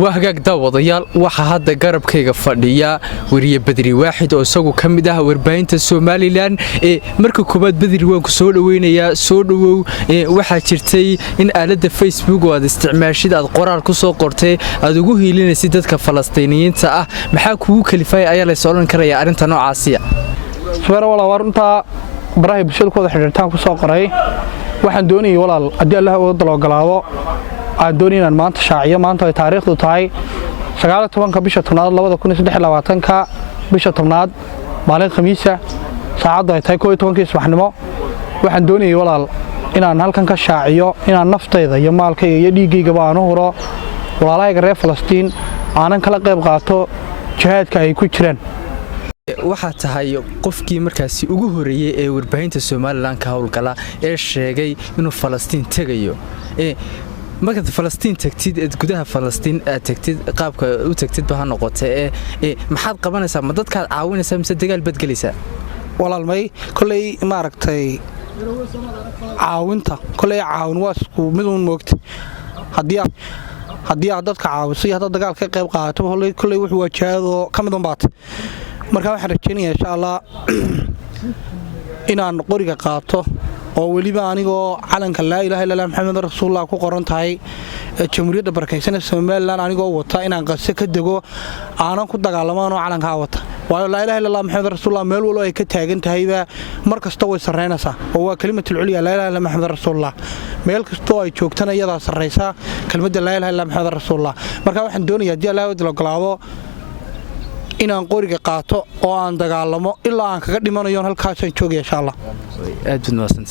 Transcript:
وهاجاك داوديال waxa hadda garabkayga fadhiya wariye Badri Waaxid oo isagu kamid ah warbaahinta Somaliland marka koobaad Badri waan ku soo dhaweynaya soo dhawow waxa jirtay in aalada Facebook oo aad isticmaashid aad qoraal ku soo qortay aad ugu hiilinaysid dadka Falastiiniyiinta ah maxaa kugu kalifay ayaa la soo oran karaya arinta noocaasiya sawir wala warunta baraha bulshada kooda xiriirtaan ku soo qoray waxaan doonayay walaal hadii Allah uu dalogalaado aan doonayay inaan maanta shaaciyo maanta ay taariikhdu tahay 19 bisha 2023 bisha 10 maalin khamiisa saacadu ay tahay 12 subaxnimo waxaan doonayay walaal inaan halkan ka shaaciyo inaan naftayda iyo maalkayga iyo dhiigayga baan u huro walaalahayga reer Falastiin aanan kala qayb qaato jihaadka ay ku jiraan waxa tahay qofkii markaasi ugu horeeyay ee warbaahinta Somaliland ka howlgala ee sheegay inuu Falastiin tagayo marka Falastiin tagtid gudaha Falastiin aad tagtid qaabka u tagtid baa noqotay maxaad qabanaysaa ma dadka caawinaysaa mise dagaal badgelaysaa walaalmay kulay ma aragtay caawinta kulay caawin waa isku mid uun moogtay hadii aad dadka caawisay hada dagaal ka qayb qaato kulay wuxuu wajaado kamid un baad marka waxaan rajaynayaa insha Allah inaan qoriga qaato oo waliba anigoo calanka laa ilaaha illa Muhammad rasuulullah ku qoran tahay jamhuuriyadda barakaysan Somaliland anigoo wata inaan qase ka dago aanan ku dagaalamaan oo calanka wata waayo laa ilaaha illa Muhammad rasuulullah meel walba ay ka taagan tahayba markasta way sareynaysaa oo waa kalimatul ulya laa ilaaha illa Muhammad rasuulullah meel kasto ay joogtana iyada sareysa kelmadda laa ilaaha illa Muhammad rasuulullah marka waxaan doonayaa hadii Allah uu ogolaado inaan qoriga qaato oo aan dagaalamo ilaa aan kaga dhimanayo halkaas aan joogayo insha Allah aad u wanaagsan